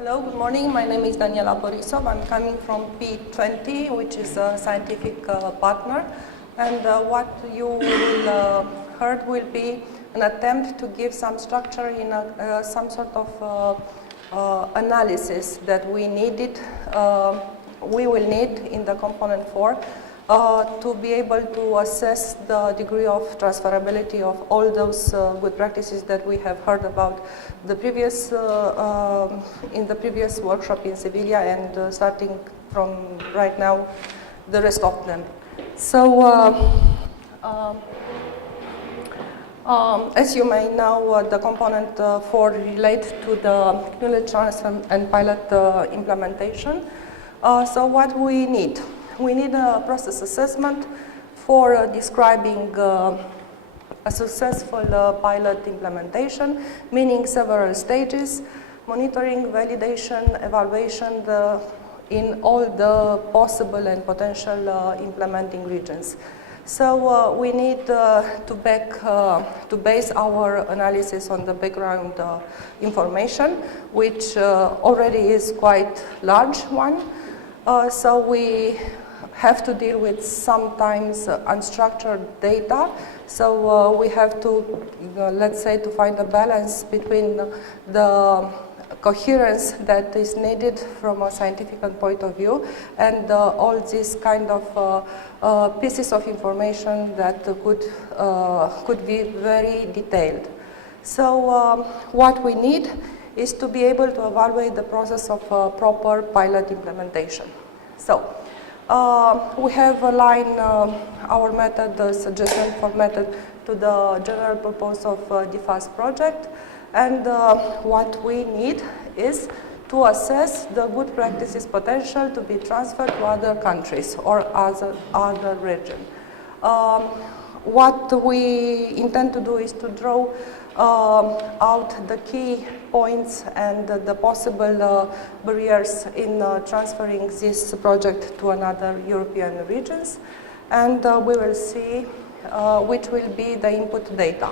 Hello, good morning. My name is Daniela Borisov. I'm coming from P20, which is a scientific partner. And what you will heard will be an attempt to give some structure in some sort of analysis that we will need in the component 4 to be able to assess the degree of transferability of all those good practices that we have heard about the previous in the previous workshop in Sevilla, and starting from right now, the rest of them. So, as you may know, the component 4 relates to the knowledge transfer and pilot implementation. So what we need? We need a process assessment for describing a successful pilot implementation, meaning several stages, monitoring, validation, evaluation in all the possible and potential implementing regions. So we need to base our analysis on the background information, which already is quite large one. So we have to deal with sometimes unstructured data. So we have to, let's say, to find a balance between the coherence that is needed from a scientific point of view and all these kind of pieces of information that could be very detailed. So what we need is to be able to evaluate the process of proper pilot implementation. So we have aligned our method, the suggestion for method, to the general purpose of DIFASS project. And what we need is to assess the good practices potential to be transferred to other countries or other region. What we intend to do is to draw out the key points and the possible barriers in transferring this project to another European regions, and we will see which will be the input data.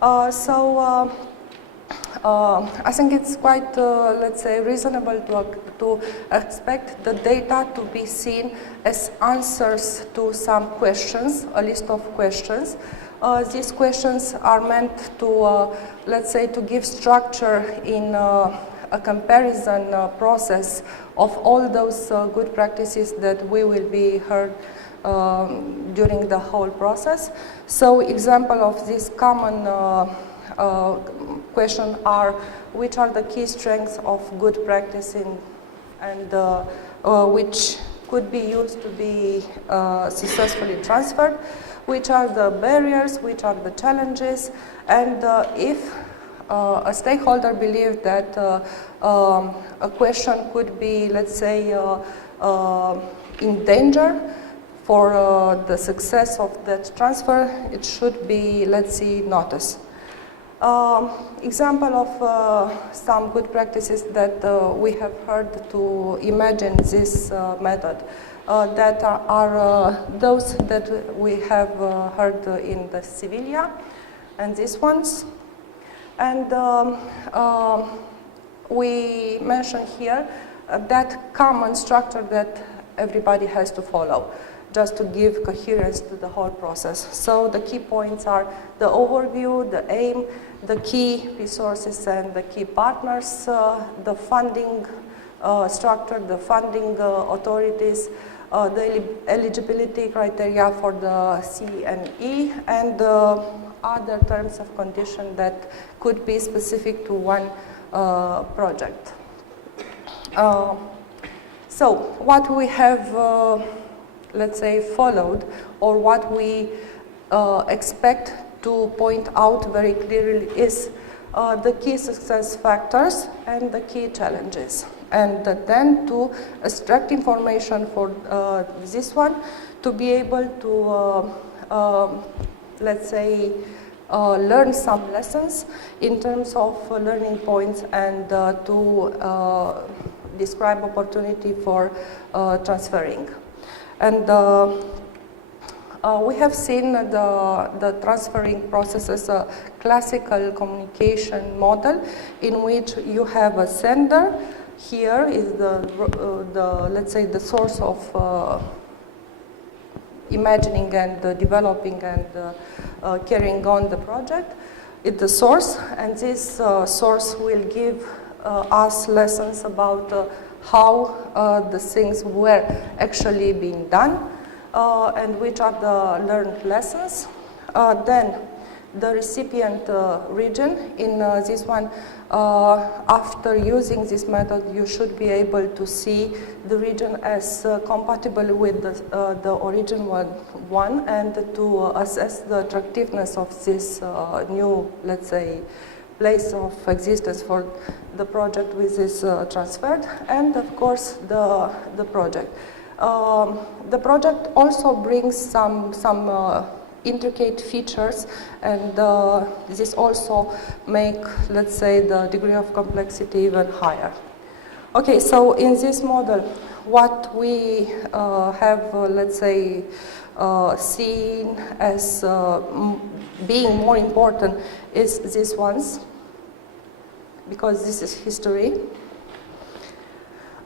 I think it's quite, let's say, reasonable to expect the data to be seen as answers to some questions, a list of questions. These questions are meant to, let's say, to give structure in a comparison process of all those good practices that we will be heard during the whole process. So, example of this common question are: which are the key strengths of good practice and which could be used to be successfully transferred? Which are the barriers, which are the challenges, and if a stakeholder believes that a question could be, let's say, in danger for the success of that transfer, it should be, let's see, noticed. Example of some good practices that we have heard to imagine this method that are those that we have heard in the Sevilla and these ones. And we mention here that common structure that everybody has to follow, just to give coherence to the whole process. So the key points are the overview, the aim, the key resources and the key partners, the funding structure, the funding authorities, the eligibility criteria for the C and E, and other terms of condition that could be specific to one project. So what we have let's say, followed, or what we expect to point out very clearly is the key success factors and the key challenges. And then to extract information for this one, to be able to, let's say, learn some lessons in terms of learning points and to describe opportunity for transferring. And We have seen the transferring process as a classical communication model in which you have a sender. Here is let's say, the source of imagining and developing and carrying on the project. It's the source, and this source will give us lessons about how the things were actually being done and which are the learned lessons. Then the recipient region, in this one, after using this method, you should be able to see the region as compatible with the original one, and to assess the attractiveness of this new, let's say, place of existence for the project with this transferred, and of course the project. The project also brings some intricate features, and this also make, let's say, the degree of complexity even higher. Okay, so in this model, what we have, let's say, seen as being more important is these ones, because this is history.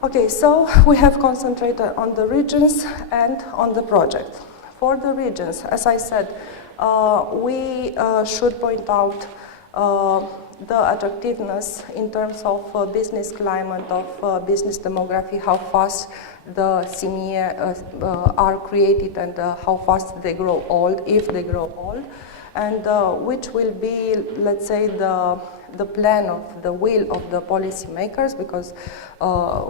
Okay, so we have concentrated on the regions and on the project. For the regions, as I said, we should point out the attractiveness in terms of business climate, of business demography, how fast the CME are created, and how fast they grow old, if they grow old, and which will be, let's say, the plan of the will of the policymakers, because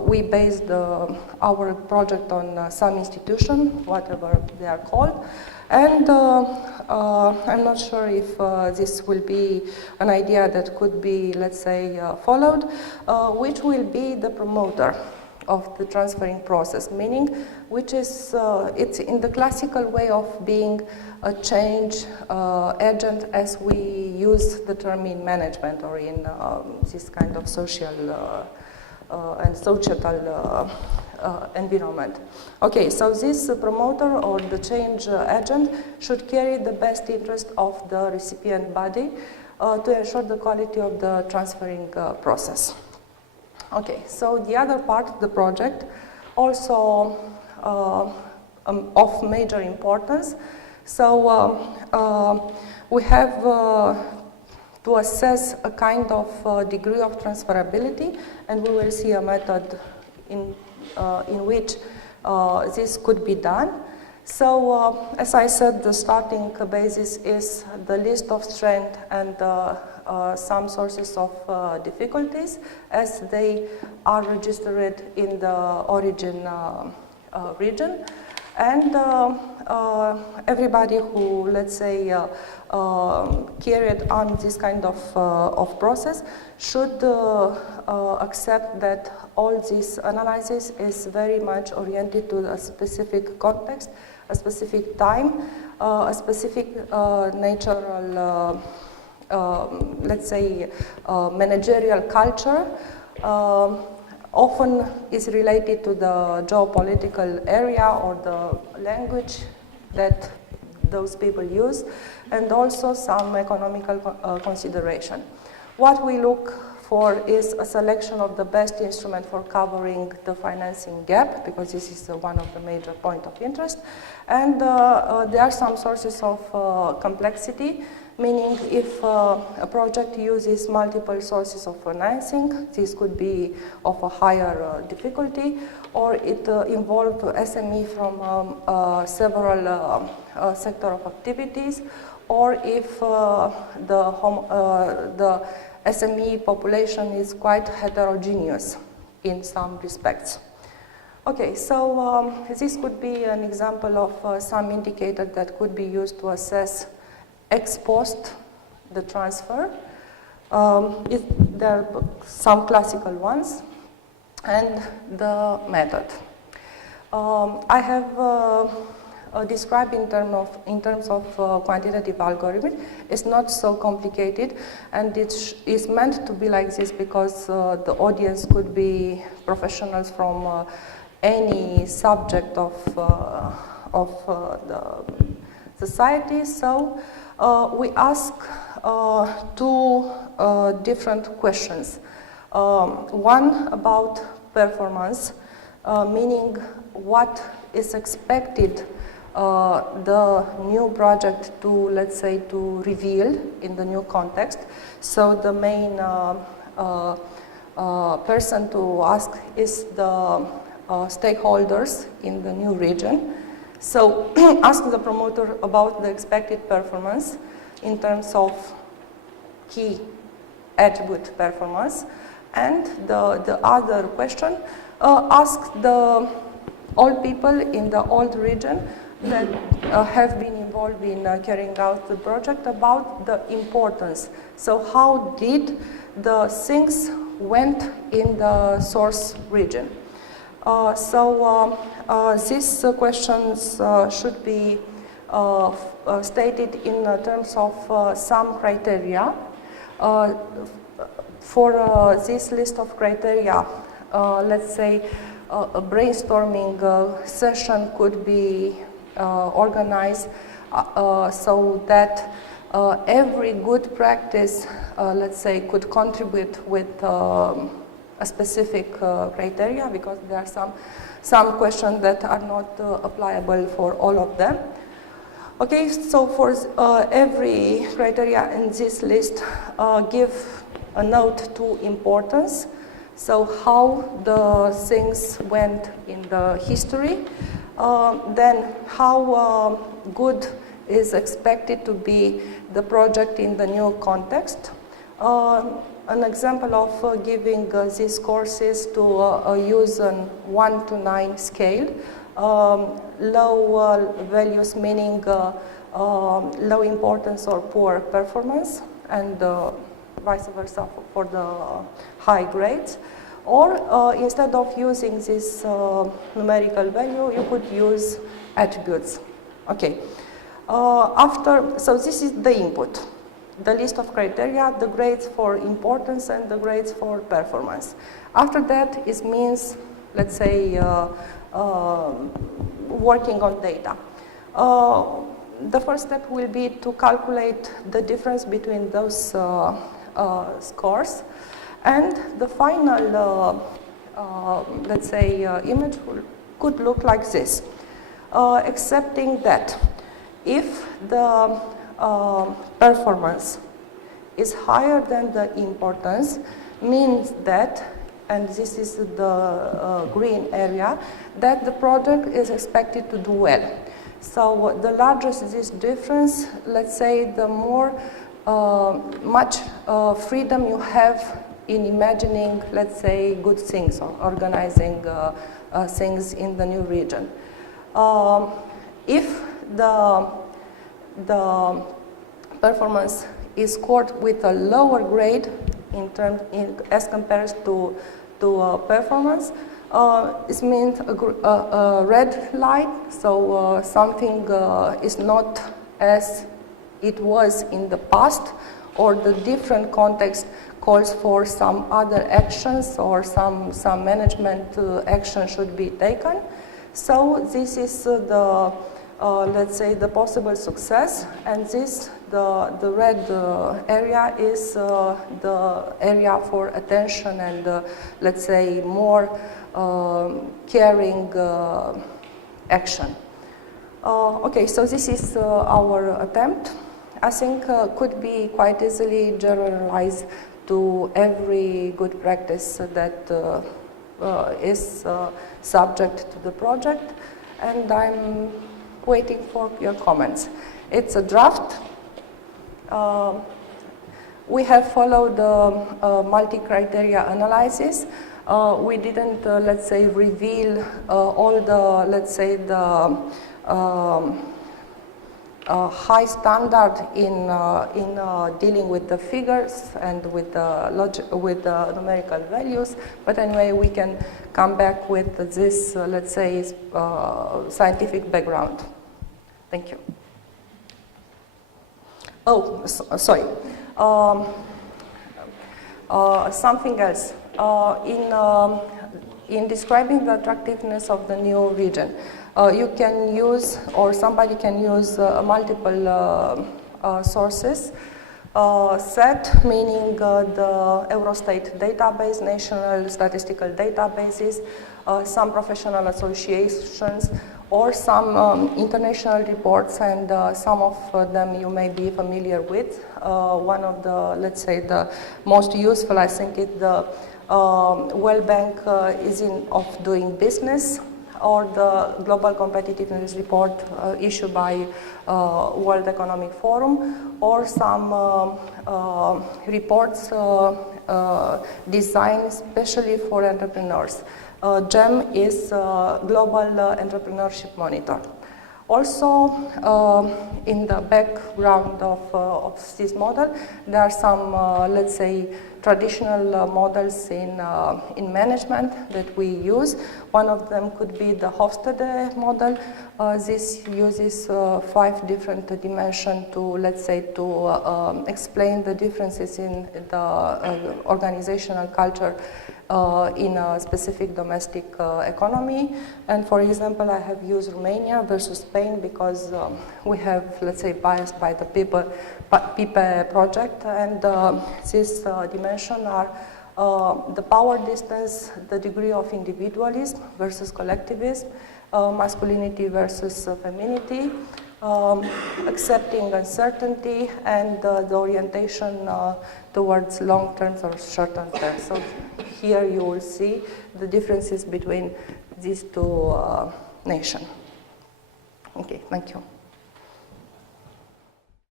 we based our project on some institution, whatever they are called, and I'm not sure if this will be an idea that could be, let's say, followed, which will be the promoter of the transferring process, meaning which is, it's in the classical way of being a change agent, as we use the term in management or in this kind of social and societal environment. Okay, so this promoter or the change agent should carry the best interest of the recipient body to ensure the quality of the transferring process. Okay, so the other part, the project, also of major importance. So we have to assess a kind of degree of transferability, and we will see a method in which this could be done. So as I said, the starting basis is the list of strengths and some sources of difficulties as they are registered in the origin region. And everybody who, let's say, carried on this kind of process should accept that all this analysis is very much oriented to a specific context, a specific time, a specific natural, let's say, managerial culture. Often is related to the geopolitical area or the language that those people use, and also some economical consideration. What we look for is a selection of the best instrument for covering the financing gap, because this is one of the major points of interest. And there are some sources of complexity, meaning if a project uses multiple sources of financing, this could be of a higher difficulty, or it involves SME from several sector of activities, or if the SME population is quite heterogeneous in some respects. Okay, so this could be an example of some indicator that could be used to assess ex post the transfer. There are some classical ones, and the method. I have described in terms of quantitative algorithm. It's not so complicated, and it is meant to be like this because the audience could be professionals from any subject of the society. So we ask two different questions. One about performance, meaning what is expected the new project to, let's say, to reveal in the new context. So the main person to ask is the stakeholders in the new region. So ask the promoter about the expected performance in terms of key attribute performance. And the other question, ask the all people in the old region that have been involved in carrying out the project about the importance. So how did the things went in the source region? These questions should be stated in terms of some criteria. For this list of criteria, let's say a brainstorming session could be organized so that every good practice, let's say, could contribute with a specific criteria, because there are some questions that are not applicable for all of them. Okay, so for every criteria in this list, give a note to importance. So how the things went in the history, then how good is expected to be the project in the new context. An example of giving these courses to use a 1 to 9 scale. Low values meaning low importance or poor performance, and vice versa for the high grades. Or instead of using this numerical value, you could use attributes. Okay. So this is the input, the list of criteria, the grades for importance and the grades for performance. After that, it means, let's say, working on data. The first step will be to calculate the difference between those scores, and the final, let's say, image could look like this, excepting that if the performance is higher than the importance, means that, and this is the green area, that the project is expected to do well. So the larger this difference, let's say, the more much freedom you have in imagining, let's say, good things or organizing things in the new region. If the performance is scored with a lower grade as compared to performance, it means a red light, so something is not as it was in the past, or the different context calls for some other actions or some management action should be taken. So this is the let's say, the possible success, and this, the red area is the area for attention and let's say more caring action. Okay, so this is our attempt. I think could be quite easily generalized to every good practice that is subject to the project, and I'm waiting for your comments. It's a draft. We have followed the multi-criteria analysis. We didn't, let's say, reveal all the, let's say, the high standard in dealing with the figures and with the numerical values. But anyway, we can come back with this, let's say, scientific background. Thank you. Oh, sorry. Something else. in describing the attractiveness of the new region. You can use, or somebody can use multiple sources. Set, meaning the Eurostat database, national statistical databases, some professional associations, or some international reports, and some of them you may be familiar with. One of the, let's say, the most useful, I think, is the World Bank is of doing business, or the Global Competitiveness Report issued by World Economic Forum, or some reports designed especially for entrepreneurs. GEM is Global Entrepreneurship Monitor. Also, in the background of this model, there are some, let's say, traditional models in management that we use. One of them could be the Hofstede model. This uses 5 different dimensions to, let's say, to explain the differences in the organizational culture in a specific domestic economy. And for example, I have used Romania versus Spain because we have, let's say, bias by the PIPE project, and these dimensions are the power distance, the degree of individualism versus collectivism, masculinity versus femininity, accepting uncertainty, and the orientation towards long term or short term. So here you will see the differences between these two nations. Okay, thank you.